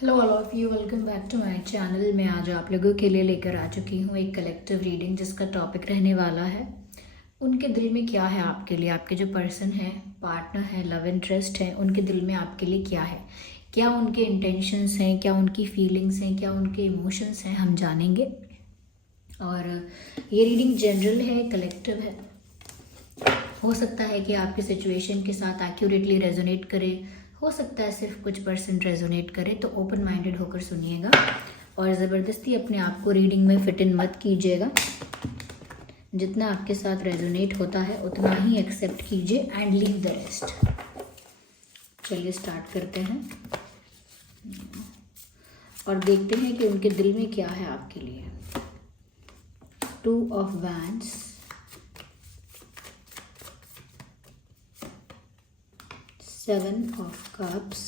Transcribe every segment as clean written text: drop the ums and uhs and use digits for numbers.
Hello all of you, welcome back to my channel. मैं आज आप लोगों के लिए लेकर आ चुकी हूँ एक कलेक्टिव रीडिंग जिसका टॉपिक रहने वाला है उनके दिल में क्या है आपके लिए। आपके जो पर्सन है, पार्टनर है, लव इंटरेस्ट है, उनके दिल में आपके लिए क्या है, क्या उनके इंटेंशंस हैं, क्या उनकी फीलिंग्स हैं, क्या उनके इमोशंस हैं, हम जानेंगे। और ये रीडिंग जनरल है, कलेक्टिव है। हो सकता है कि आपकी सिचुएशन के साथ एक्यूरेटली रेजोनेट करे, हो सकता है सिर्फ कुछ % रेजोनेट करे। तो ओपन माइंडेड होकर सुनिएगा और ज़बरदस्ती अपने आप को रीडिंग में फिट इन मत कीजिएगा। जितना आपके साथ रेजोनेट होता है उतना ही एक्सेप्ट कीजिए एंड लीव द रेस्ट। चलिए स्टार्ट करते हैं और देखते हैं कि उनके दिल में क्या है आपके लिए। 2 ऑफ वैंड्स, 7 ऑफ कप्स,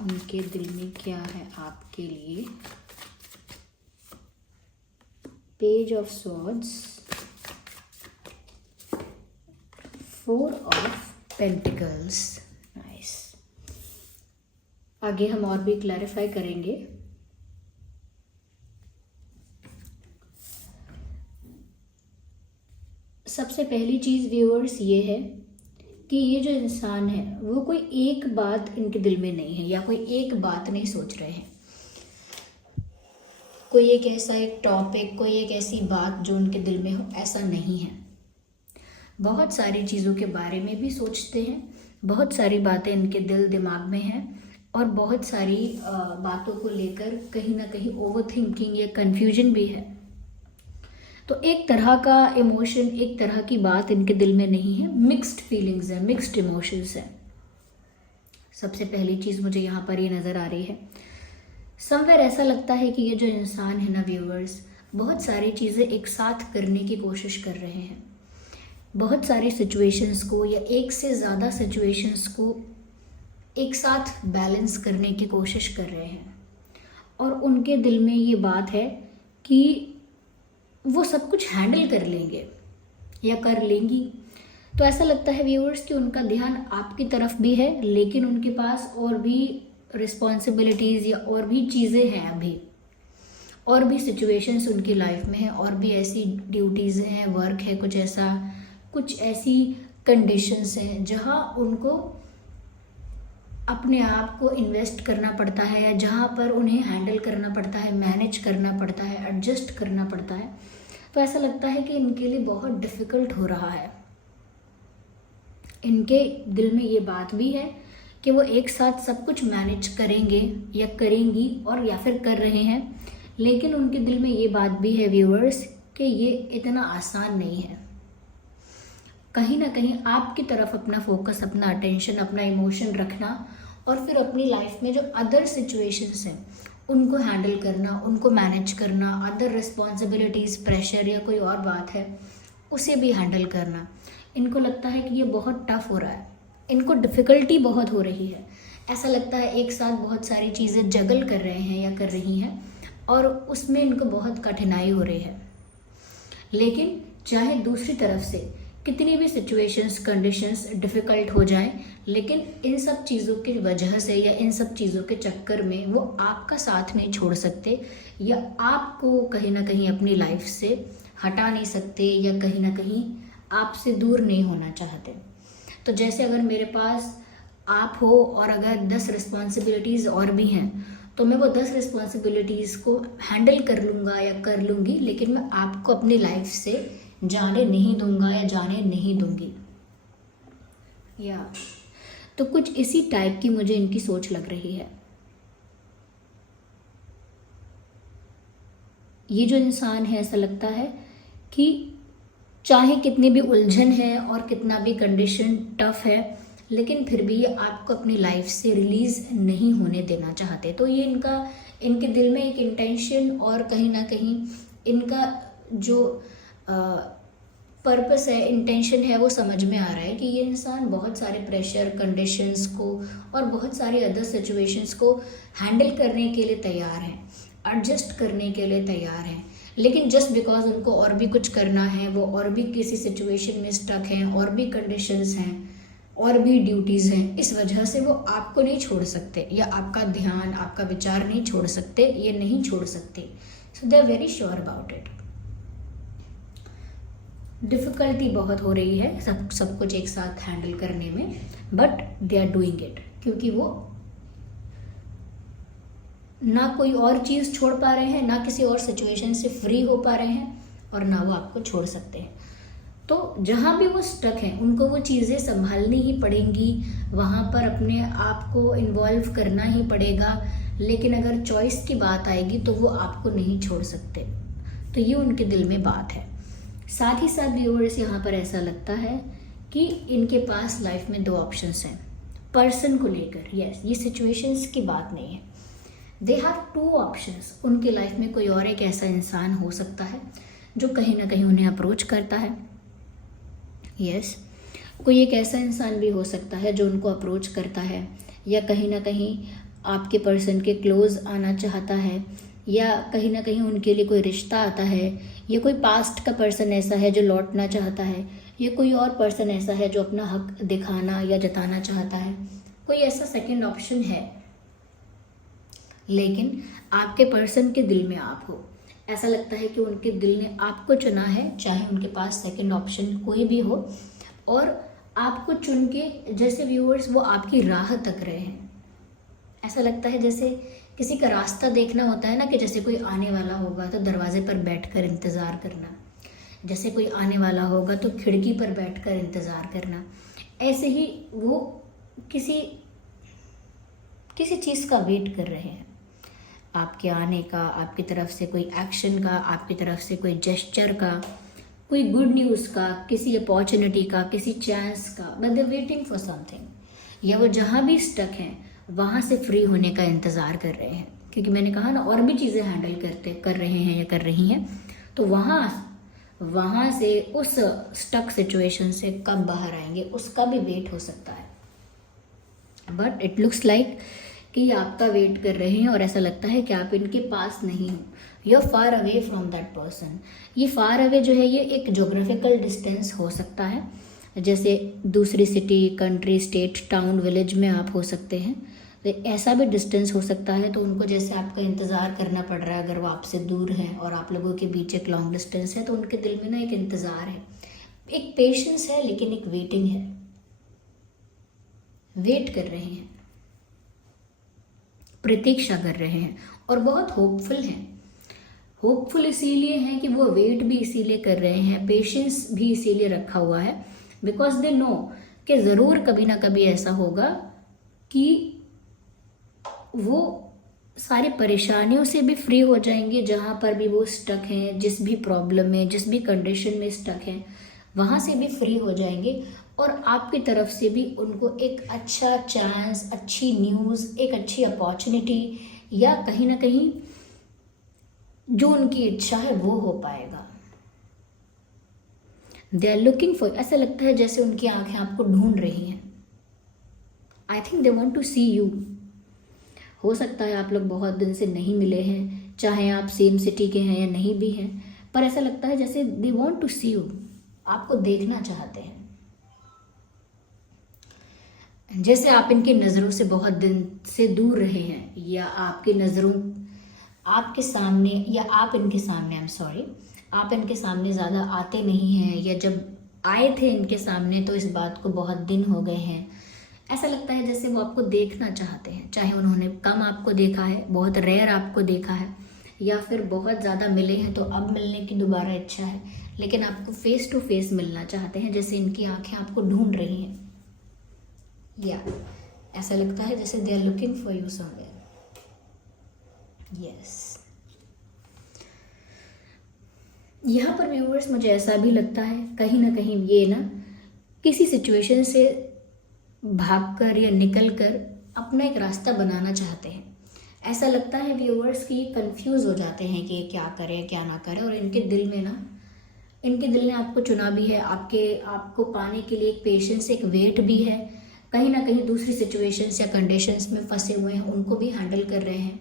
उनके दिल में क्या है आपके लिए। Page of swords, 4 of pentacles. Nice. आगे हम और भी क्लैरिफाई करेंगे। सबसे पहली चीज़ व्यूअर्स ये है कि ये जो इंसान है वो कोई एक बात इनके दिल में नहीं है या कोई एक बात नहीं सोच रहे हैं। कोई एक ऐसा एक टॉपिक, कोई एक ऐसी बात जो उनके दिल में हो, ऐसा नहीं है। बहुत सारी चीज़ों के बारे में भी सोचते हैं, बहुत सारी बातें इनके दिल दिमाग में हैं और बहुत सारी बातों को लेकर कहीं ना कहीं ओवर थिंकिंग या कन्फ्यूजन भी है। तो एक तरह का इमोशन, एक तरह की बात इनके दिल में नहीं है। मिक्स्ड फीलिंग्स है, मिक्स्ड इमोशंस है। सबसे पहली चीज़ मुझे यहाँ पर ये नज़र आ रही है, समवेयर ऐसा लगता है कि ये जो इंसान है ना व्यूअर्स, बहुत सारी चीज़ें एक साथ करने की कोशिश कर रहे हैं। बहुत सारी सिचुएशंस को या एक से ज़्यादा सिचुएशंस को एक साथ बैलेंस करने की कोशिश कर रहे हैं और उनके दिल में ये बात है कि वो सब कुछ हैंडल कर लेंगे या कर लेंगी। तो ऐसा लगता है व्यूअर्स कि उनका ध्यान आपकी तरफ भी है, लेकिन उनके पास और भी रिस्पॉन्सिबिलिटीज़ या और भी चीज़ें हैं, अभी और भी सिचुएशंस उनकी लाइफ में है, और भी ऐसी ड्यूटीज़ हैं, वर्क है, कुछ ऐसी कंडीशंस हैं जहाँ उनको अपने आप को इन्वेस्ट करना पड़ता है या जहाँ पर उन्हें हैंडल करना पड़ता है, मैनेज करना पड़ता है, एडजस्ट करना पड़ता है। तो ऐसा लगता है कि इनके लिए बहुत डिफ़िकल्ट हो रहा है। इनके दिल में ये बात भी है कि वो एक साथ सब कुछ मैनेज करेंगे या करेंगी और या फिर कर रहे हैं, लेकिन उनके दिल में ये बात भी है व्यूअर्स कि ये इतना आसान नहीं है। कहीं ना कहीं आपकी तरफ अपना फोकस, अपना अटेंशन, अपना इमोशन रखना और फिर अपनी लाइफ में जो अदर सिचुएशंस हैं उनको हैंडल करना, उनको मैनेज करना, अदर रिस्पॉन्सिबिलिटीज़, प्रेशर या कोई और बात है उसे भी हैंडल करना, इनको लगता है कि ये बहुत टफ हो रहा है, इनको डिफ़िकल्टी बहुत हो रही है। ऐसा लगता है एक साथ बहुत सारी चीज़ें जगल कर रहे हैं या कर रही हैं और उसमें इनको बहुत कठिनाई हो रही है। लेकिन चाहे दूसरी तरफ से कितनी भी सिचुएशंस, कंडीशंस डिफ़िकल्ट हो जाएं, लेकिन इन सब चीज़ों की वजह से या इन सब चीज़ों के चक्कर में वो आपका साथ नहीं छोड़ सकते या आपको कहीं ना कहीं अपनी लाइफ से हटा नहीं सकते या कहीं ना कहीं आपसे दूर नहीं होना चाहते। तो जैसे अगर मेरे पास आप हो और अगर 10 रिस्पॉन्सिबिलिटीज़ और भी हैं तो मैं वो 10 रिस्पॉन्सिबिलिटीज़ को हैंडल कर लूँगा या कर लूँगी, लेकिन मैं आपको अपनी लाइफ से जाने नहीं दूंगा या जाने नहीं दूंगी। या तो कुछ इसी टाइप की मुझे इनकी सोच लग रही है। ये जो इंसान है, ऐसा लगता है कि चाहे कितनी भी उलझन है और कितना भी कंडीशन टफ है, लेकिन फिर भी ये आपको अपनी लाइफ से रिलीज़ नहीं होने देना चाहते। तो ये इनके दिल में एक इंटेंशन और कहीं ना कहीं इनका जो पर्पस है, इंटेंशन है, वो समझ में आ रहा है कि ये इंसान बहुत सारे प्रेशर, कंडीशंस को और बहुत सारी अदर सिचुएशंस को हैंडल करने के लिए तैयार हैं, एडजस्ट करने के लिए तैयार हैं, लेकिन जस्ट बिकॉज उनको और भी कुछ करना है, वो और भी किसी सिचुएशन में स्टक हैं, और भी कंडीशंस हैं, और भी ड्यूटीज़ हैं, इस वजह से वो आपको नहीं छोड़ सकते, या आपका ध्यान, आपका विचार नहीं छोड़ सकते, ये नहीं छोड़ सकते। So they are very sure about it. Difficulty बहुत हो रही है सब कुछ एक साथ हैंडल करने में, but they are doing it, क्योंकि वो ना कोई और चीज़ छोड़ पा रहे हैं, ना किसी और सिचुएशन से फ्री हो पा रहे हैं, और ना वो आपको छोड़ सकते हैं। तो जहाँ भी वो स्टक हैं उनको वो चीज़ें संभालनी ही पड़ेंगी, वहाँ पर अपने आप को इन्वॉल्व करना ही पड़ेगा, लेकिन अगर चॉइस की बात आएगी तो वो आपको नहीं छोड़ सकते। तो ये उनके दिल में बात है। साथ ही साथ व्यूअर्स, यहाँ पर ऐसा लगता है कि इनके पास लाइफ में 2 ऑप्शंस हैं पर्सन को लेकर। यस, ये सिचुएशंस की बात नहीं है, दे हैव 2 ऑप्शंस। उनके लाइफ में कोई और एक ऐसा इंसान हो सकता है जो कहीं ना कहीं उन्हें अप्रोच करता है। यस, कोई एक ऐसा इंसान भी हो सकता है जो उनको अप्रोच करता है, या कहीं ना कहीं आपके पर्सन के क्लोज आना चाहता है, या कहीं ना कहीं उनके लिए कोई रिश्ता आता है, या कोई पास्ट का पर्सन ऐसा है जो लौटना चाहता है, या कोई और पर्सन ऐसा है जो अपना हक दिखाना या जताना चाहता है। कोई ऐसा सेकंड ऑप्शन है, लेकिन आपके पर्सन के दिल में आप हो। ऐसा लगता है कि उनके दिल ने आपको चुना है, चाहे उनके पास सेकंड ऑप्शन कोई भी हो, और आपको चुन के, जैसे व्यूअर्स, वो आपकी राह तक रहे हैं। ऐसा लगता है जैसे किसी का रास्ता देखना होता है ना, कि जैसे कोई आने वाला होगा तो दरवाजे पर बैठकर इंतज़ार करना, जैसे कोई आने वाला होगा तो खिड़की पर बैठकर इंतज़ार करना। ऐसे ही वो किसी चीज़ का वेट कर रहे हैं, आपके आने का, आपकी तरफ से कोई एक्शन का, आपकी तरफ से कोई जेस्चर का, कोई गुड न्यूज़ का, किसी अपॉर्चुनिटी का, किसी चांस का, but they waiting for something. या वो जहाँ भी स्टक हैं वहाँ से फ्री होने का इंतज़ार कर रहे हैं, क्योंकि मैंने कहा ना, और भी चीज़ें हैंडल कर रहे हैं या कर रही हैं, तो वहाँ से उस स्टक सिचुएशन से कब बाहर आएंगे उसका भी वेट हो सकता है। बट इट लुक्स लाइक कि ये आपका वेट कर रहे हैं, और ऐसा लगता है कि आप इनके पास नहीं हो, you are far away from that person. ये फार अवे जो है, ये एक जोग्राफिकल डिस्टेंस हो सकता है, जैसे दूसरी city, country, state, town, village में आप हो सकते हैं, तो ऐसा भी डिस्टेंस हो सकता है। तो उनको जैसे आपका इंतज़ार करना पड़ रहा है, अगर वो आपसे दूर है और आप लोगों के बीच एक लॉन्ग डिस्टेंस है, तो उनके दिल में ना एक इंतज़ार है, एक पेशेंस है, लेकिन एक वेटिंग है, वेट कर रहे हैं, प्रतीक्षा कर रहे हैं, और बहुत होपफुल हैं। होपफुल इसीलिए हैं कि वो वेट भी इसीलिए कर रहे हैं, पेशेंस भी इसीलिए रखा हुआ है, बिकॉज दे नो कि ज़रूर कभी ना कभी ऐसा होगा कि वो सारी परेशानियों से भी फ्री हो जाएंगे, जहाँ पर भी वो स्टक हैं, जिस भी प्रॉब्लम में, जिस भी कंडीशन में स्टक हैं, वहाँ से भी फ्री हो जाएंगे, और आपकी तरफ से भी उनको एक अच्छा चांस, अच्छी न्यूज़, एक अच्छी अपॉर्चुनिटी, या कहीं ना कहीं जो उनकी इच्छा है वो हो पाएगा। दे आर लुकिंग फॉर, ऐसा लगता है जैसे उनकी आंखें आपको ढूंढ रही हैं। I think they want to see you. हो सकता है आप लोग बहुत दिन से नहीं मिले हैं, चाहे आप सेम सिटी के हैं या नहीं भी हैं, पर ऐसा लगता है जैसे they want to see you, आपको देखना चाहते हैं, जैसे आप इनकी नज़रों से बहुत दिन से दूर रहे हैं, या आपकी नज़रों आपके सामने, या आप इनके सामने, आई एम सॉरी, आप इनके सामने ज़्यादा आते नहीं हैं, या जब आए थे इनके सामने तो इस बात को बहुत दिन हो गए हैं। ऐसा लगता है जैसे वो आपको देखना चाहते हैं, चाहे उन्होंने कम आपको देखा है, बहुत रेयर आपको देखा है, या फिर बहुत ज़्यादा मिले हैं तो अब मिलने की दोबारा इच्छा है, लेकिन आपको फेस टू फेस मिलना चाहते हैं, जैसे इनकी आंखें आपको ढूंढ रही हैं। या ऐसा लगता है जैसे they are looking for you somewhere. Yes, यहाँ पर व्यूअर्स मुझे ऐसा भी लगता है कहीं ना कहीं ये ना किसी सिचुएशन से भागकर या निकलकर अपना एक रास्ता बनाना चाहते हैं। ऐसा लगता है व्यूअर्स कि ये कंफ्यूज हो जाते हैं कि ये क्या करें क्या ना करें, और इनके दिल में ना, इनके दिल ने आपको चुना भी है, आपको पाने के लिए एक पेशेंस, एक वेट भी है, कहीं ना कहीं दूसरी सिचुएशंस या कंडीशंस में फंसे हुए हैं, उनको भी हैंडल कर रहे हैं।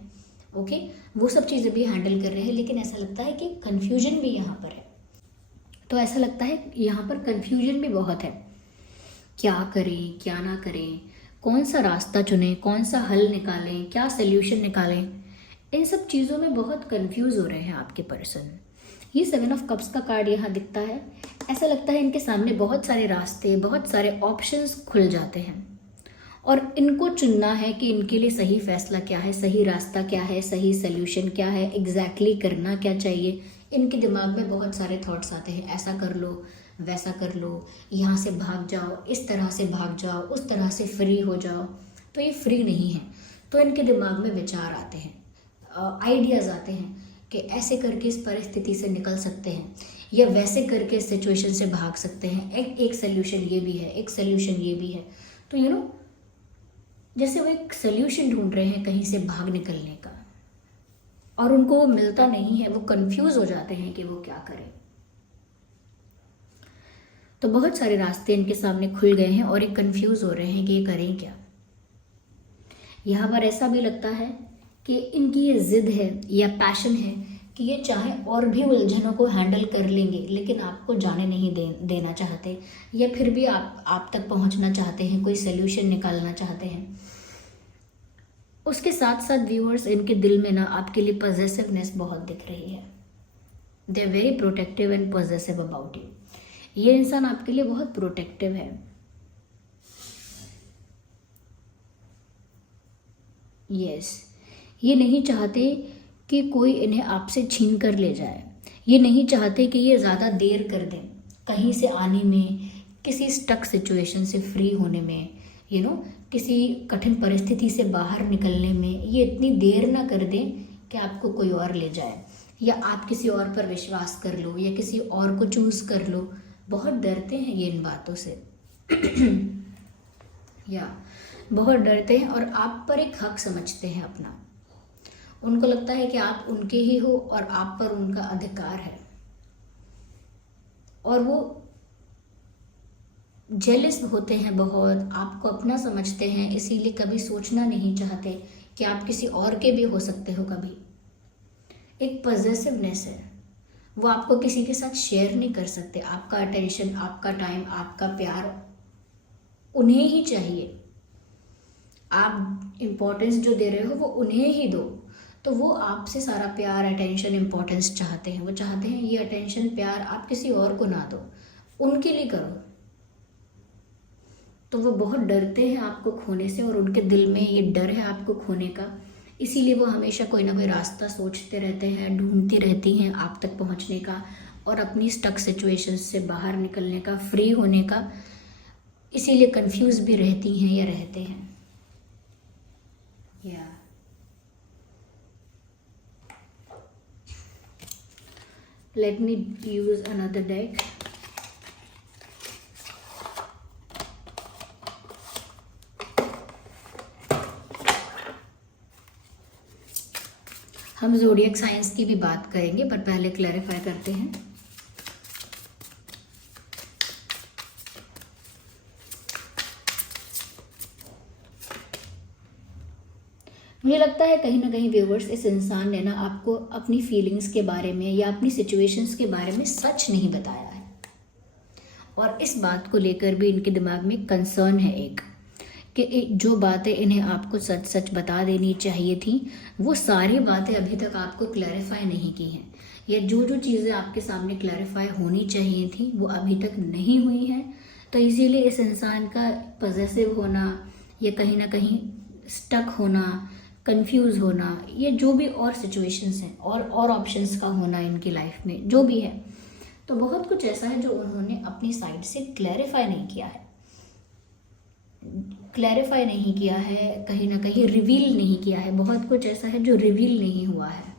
ओके, वो सब चीज़ें भी हैंडल कर रहे हैं, लेकिन ऐसा लगता है कि कन्फ्यूजन भी यहाँ पर है। तो ऐसा लगता है यहाँ पर कन्फ्यूजन भी बहुत है। क्या करें क्या ना करें, कौन सा रास्ता चुनें, कौन सा हल निकालें, क्या सल्यूशन निकालें, इन सब चीज़ों में बहुत कंफ्यूज हो रहे हैं आपके पर्सन। ये 7 ऑफ कप्स का कार्ड यहाँ दिखता है। ऐसा लगता है इनके सामने बहुत सारे रास्ते, बहुत सारे ऑप्शंस खुल जाते हैं और इनको चुनना है कि इनके लिए सही फैसला क्या है, सही रास्ता क्या है, सही सल्यूशन क्या है, एग्जैक्टली करना क्या चाहिए। इनके दिमाग में बहुत सारे थॉट्स आते हैं, ऐसा कर लो, वैसा कर लो, यहाँ से भाग जाओ, इस तरह से भाग जाओ, उस तरह से फ्री हो जाओ। तो ये फ्री नहीं है। तो इनके दिमाग में विचार आते हैं, आइडियाज़ आते हैं कि ऐसे करके इस परिस्थिति से निकल सकते हैं या वैसे करके इस सिचुएशन से भाग सकते हैं। एक सल्यूशन ये भी है, एक सल्यूशन ये भी है। तो जैसे वो एक सल्यूशन ढूंढ रहे हैं कहीं से भाग निकलने का और उनको वो मिलता नहीं है, वो कंफ्यूज हो जाते हैं कि वो क्या करें। तो बहुत सारे रास्ते इनके सामने खुल गए हैं और ये कंफ्यूज हो रहे हैं कि ये करें क्या। यहाँ पर ऐसा भी लगता है कि इनकी ये जिद है या पैशन है कि ये चाहे और भी उलझनों को हैंडल कर लेंगे लेकिन आपको जाने नहीं देना चाहते, या फिर भी आप तक पहुंचना चाहते हैं, कोई सल्यूशन निकालना चाहते हैं। उसके साथ साथ व्यूअर्स, इनके दिल में ना आपके लिए पॉजेसिवनेस बहुत दिख रही है। They are very protective and possessive about you. ये इंसान आपके लिए बहुत प्रोटेक्टिव है। यस, ये नहीं चाहते कि कोई इन्हें आपसे छीन कर ले जाए। ये नहीं चाहते कि ये ज़्यादा देर कर दें कहीं से आने में, किसी स्टक सिचुएशन से फ्री होने में, किसी कठिन परिस्थिति से बाहर निकलने में। ये इतनी देर ना कर दें कि आपको कोई और ले जाए या आप किसी और पर विश्वास कर लो या किसी और को चूज़ कर लो। बहुत डरते हैं ये इन बातों से या बहुत डरते हैं और आप पर एक हक समझते हैं अपना। उनको लगता है कि आप उनके ही हो और आप पर उनका अधिकार है और वो जेलस होते हैं बहुत, आपको अपना समझते हैं, इसीलिए कभी सोचना नहीं चाहते कि आप किसी और के भी हो सकते हो कभी। एक पॉजेसिवनेस है, वो आपको किसी के साथ शेयर नहीं कर सकते। आपका अटेंशन, आपका टाइम, आपका प्यार उन्हें ही चाहिए। आप इम्पोर्टेंस जो दे रहे हो वो उन्हें ही दो। तो वो आपसे सारा प्यार, अटेंशन, इम्पोर्टेंस चाहते हैं। वो चाहते हैं ये अटेंशन, प्यार आप किसी और को ना दो, उनके लिए करो। तो वो बहुत डरते हैं आपको खोने से और उनके दिल में ये डर है आपको खोने का। इसीलिए वो हमेशा कोई ना कोई रास्ता सोचते रहते हैं, ढूंढती रहती हैं आप तक पहुंचने का और अपनी स्टक सिचुएशन से बाहर निकलने का, फ्री होने का। इसीलिए कंफ्यूज भी रहती हैं या रहते हैं। या let me use another deck. हम ज़ोडिएक साइंस की भी बात करेंगे पर पहले क्लैरिफाई करते हैं। मुझे लगता है कहीं ना कहीं व्यूवर्स, इस इंसान ने ना आपको अपनी फीलिंग्स के बारे में या अपनी सिचुएशंस के बारे में सच नहीं बताया है और इस बात को लेकर भी इनके दिमाग में कंसर्न है एक कि जो बातें इन्हें आपको सच सच बता देनी चाहिए थी वो सारी बातें अभी तक आपको क्लैरिफाई नहीं की हैं, या जो चीज़ें आपके सामने क्लैरिफाई होनी चाहिए थी वो अभी तक नहीं हुई हैं। तो इसीलिए इस इंसान का पॉजेसिव होना या कहीं ना कहीं स्टक होना, कंफ्यूज होना, ये जो भी और सिचुएशंस हैं और ऑप्शंस का होना इनकी लाइफ में जो भी है, तो बहुत कुछ ऐसा है जो उन्होंने अपनी साइड से क्लैरिफाई नहीं किया है, कहीं ना कहीं रिवील नहीं किया है। बहुत कुछ ऐसा है जो रिवील नहीं हुआ है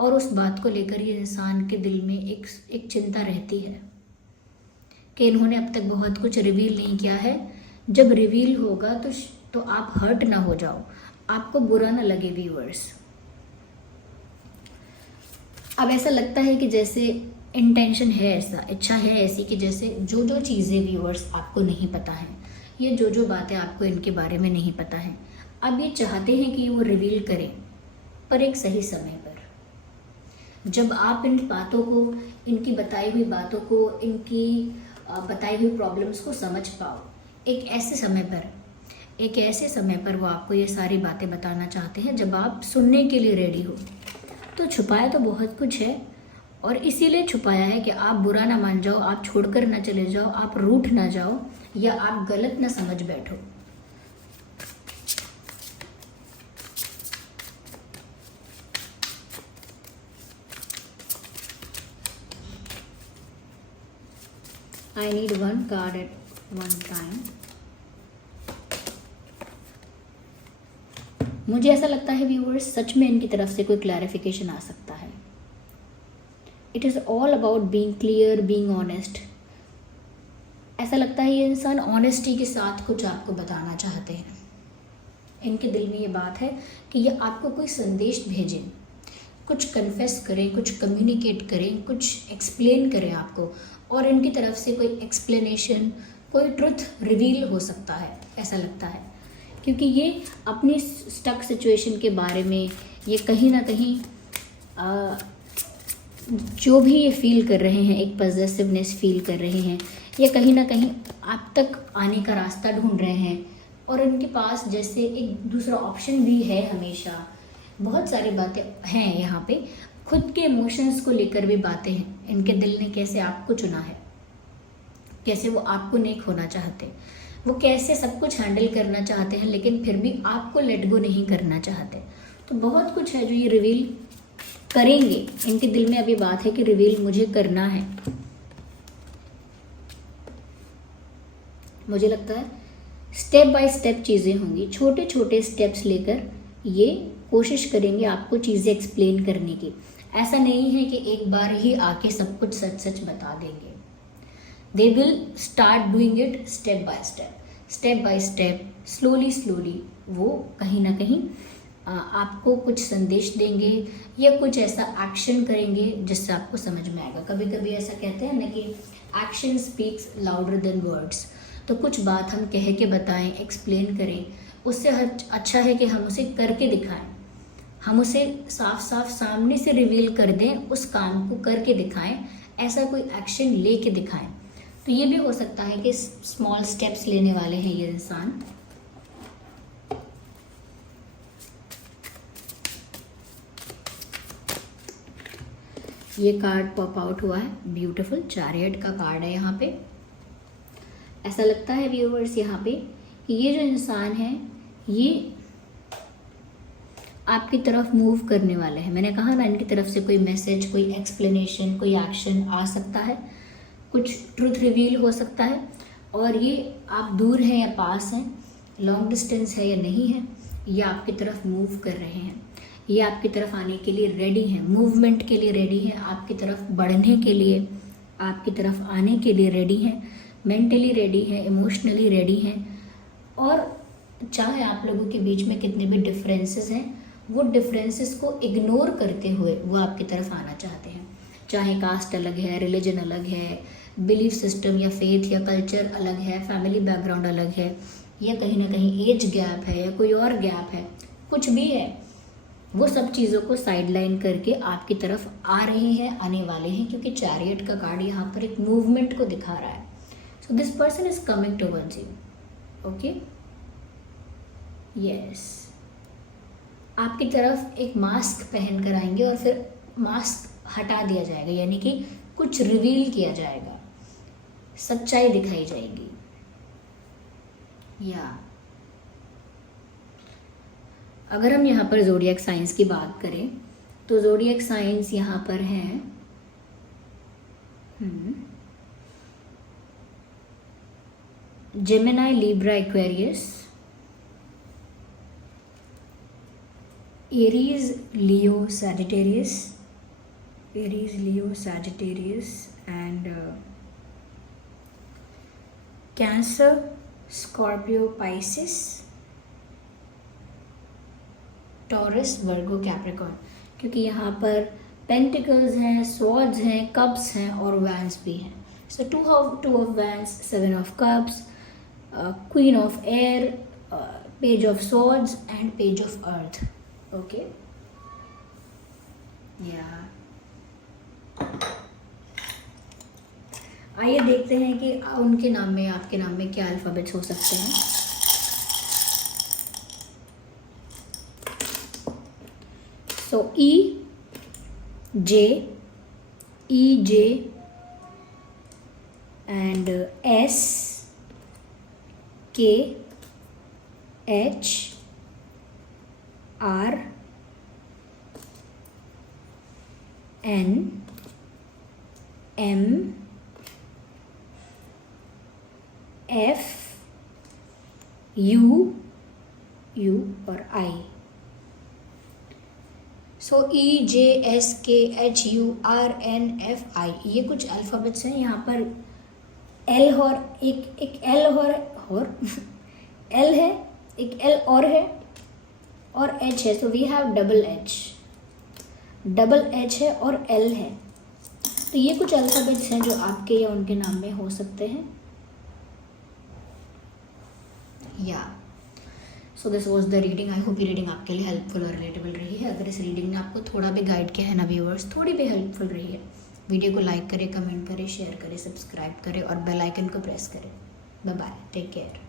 और उस बात को लेकर ये इंसान के दिल में एक चिंता रहती है कि इन्होंने अब तक बहुत कुछ रिवील नहीं किया है। जब रिवील होगा तो आप हर्ट ना हो जाओ, आपको बुरा ना लगे व्यूअर्स। अब ऐसा लगता है कि जैसे इंटेंशन है, ऐसा इच्छा है ऐसी कि जैसे जो चीज़ें व्यूअर्स आपको नहीं पता है, ये जो बातें आपको इनके बारे में नहीं पता है, अब ये चाहते हैं कि वो रिवील करें पर एक सही समय पर। जब आप इन बातों को, इनकी बताई हुई बातों को, इनकी बताई हुई प्रॉब्लम्स को समझ पाओ एक ऐसे समय पर वो आपको ये सारी बातें बताना चाहते हैं जब आप सुनने के लिए रेडी हो। तो छुपाया तो बहुत कुछ है, और इसीलिए छुपाया है कि आप बुरा ना मान जाओ, आप छोड़कर ना चले जाओ, आप रूठ ना जाओ, या आप गलत ना समझ बैठो। I need one card at one time. मुझे ऐसा लगता है व्यूअर्स, सच में इनकी तरफ से कोई क्लैरिफिकेशन आ सकता है। It is all about being clear, being honest. ऐसा लगता है ये इंसान ऑनेस्टी के साथ कुछ आपको बताना चाहते हैं। इनके दिल में ये बात है कि ये आपको कोई संदेश भेजें, कुछ कन्फेस करें, कुछ कम्युनिकेट करें, कुछ एक्सप्लेन करें आपको, और इनकी तरफ से कोई एक्सप्लेनेशन, कोई ट्रुथ रिवील हो सकता है, ऐसा लगता है। क्योंकि ये अपनी स्टक सिचुएशन के बारे में ये कहीं ना कहीं जो भी ये फील कर रहे हैं, एक पॉजिटिवनेस फील कर रहे हैं, ये कहीं ना कहीं आप तक आने का रास्ता ढूंढ रहे हैं, और इनके पास जैसे एक दूसरा ऑप्शन भी है हमेशा। बहुत सारी बातें हैं यहाँ पे, खुद के इमोशंस को लेकर भी बातें हैं। इनके दिल ने कैसे आपको चुना है, कैसे वो आपको नहीं खोना चाहते, वो कैसे सब कुछ हैंडल करना चाहते हैं लेकिन फिर भी आपको लेट गो नहीं करना चाहते। तो बहुत कुछ है जो ये रिवील करेंगे। इनके दिल में अभी बात है कि रिवील मुझे करना है। मुझे लगता है स्टेप बाय स्टेप चीज़ें होंगी, छोटे छोटे स्टेप्स लेकर ये कोशिश करेंगे आपको चीज़ें एक्सप्लेन करने की। ऐसा नहीं है कि एक बार ही आके सब कुछ सच सच बता देंगे। They will start doing it step by step, slowly वो कहीं ना कहीं आपको कुछ संदेश देंगे या कुछ ऐसा एक्शन करेंगे जिससे आपको समझ में आएगा। कभी कभी ऐसा कहते हैं ना कि action speaks louder than words. तो कुछ बात हम कह के बताएं, एक्सप्लेन करें, उससे अच्छा है कि हम उसे करके दिखाएं, हम उसे साफ साफ सामने से रिवील कर दें, उस काम को करके दिखाएं, ऐसा कोई एक्शन लेके दिखाएं। तो ये भी हो सकता है कि स्मॉल स्टेप्स लेने वाले हैं ये इंसान। ये कार्ड पॉप आउट हुआ है, ब्यूटीफुल चैरियट का कार्ड है यहाँ पे। ऐसा लगता है व्यूअर्स यहाँ पे कि ये जो इंसान है ये आपकी तरफ मूव करने वाले हैं। मैंने कहा ना, इनकी तरफ से कोई मैसेज, कोई एक्सप्लेनेशन, कोई एक्शन आ सकता है, कुछ ट्रुथ रिवील हो सकता है। और ये आप दूर हैं या पास हैं, लॉन्ग डिस्टेंस है या नहीं है, ये आपकी तरफ मूव कर रहे हैं। ये आपकी तरफ आने के लिए रेडी हैं, मूवमेंट के लिए रेडी हैं, आपकी तरफ बढ़ने के लिए, आपकी तरफ आने के लिए रेडी हैं, मेंटली रेडी हैं, इमोशनली रेडी हैं। और चाहे आप लोगों के बीच में कितने भी डिफरेंसेस हैं, वो डिफरेंसेस को इग्नोर करते हुए वो आपकी तरफ आना चाहते हैं। चाहे कास्ट अलग है, रिलीजन अलग है, बिलीफ सिस्टम या फेथ या कल्चर अलग है, फैमिली बैकग्राउंड अलग है, या कहीं ना कहीं एज गैप है या कोई और गैप है, कुछ भी है, वो सब चीज़ों को साइडलाइन करके आपकी तरफ आ रहे हैं, आने वाले हैं। क्योंकि चैरियट का कार्ड यहाँ पर एक मूवमेंट को दिखा रहा है। So this person is coming towards you, okay, yes. आपकी तरफ एक मास्क पहन कर आएंगे और फिर मास्क हटा दिया जाएगा, यानी कि कुछ रिवील किया जाएगा, सच्चाई दिखाई जाएगी। या अगर हम यहाँ पर ज़ोडिएक साइंस की बात करें तो ज़ोडिएक साइंस यहाँ पर हैं Gemini, Libra, Aquarius, Aries, Leo, Sagittarius, and cancer, Scorpio, Pisces, taurus, Virgo, Capricorn. क्योंकि यहाँ पर पेंटिकल्स हैं, स्वॉर्ड्स हैं, कप्स हैं और वैंस भी हैं। So two of wands, 7 of cups, queen of air, page of swords and page of earth, okay. या आइए देखते हैं कि उनके नाम में, आपके नाम में क्या अल्फ़ाबेट्स हो सकते हैं। सो E J and S K H R N M F U और I। सो EJSKHURNFI ये कुछ अल्फ़ाबेट्स हैं। यहाँ पर L और एक L और L है, एक L और है और H है। So we have double H है और L है। तो ये कुछ अल्फ़ाबेट्स हैं जो आपके या उनके नाम में हो सकते हैं। या so this was the reading. I hope ये रीडिंग आपके लिए हेल्पफुल और रिलेटेबल रही है। अगर इस रीडिंग ने आपको थोड़ा भी गाइड किया है ना व्यूअर्स, थोड़ी भी हेल्पफुल रही है, वीडियो को लाइक करें, कमेंट करें, शेयर करें, सब्सक्राइब करें और बेल आइकन को प्रेस करें। Bye bye, take care.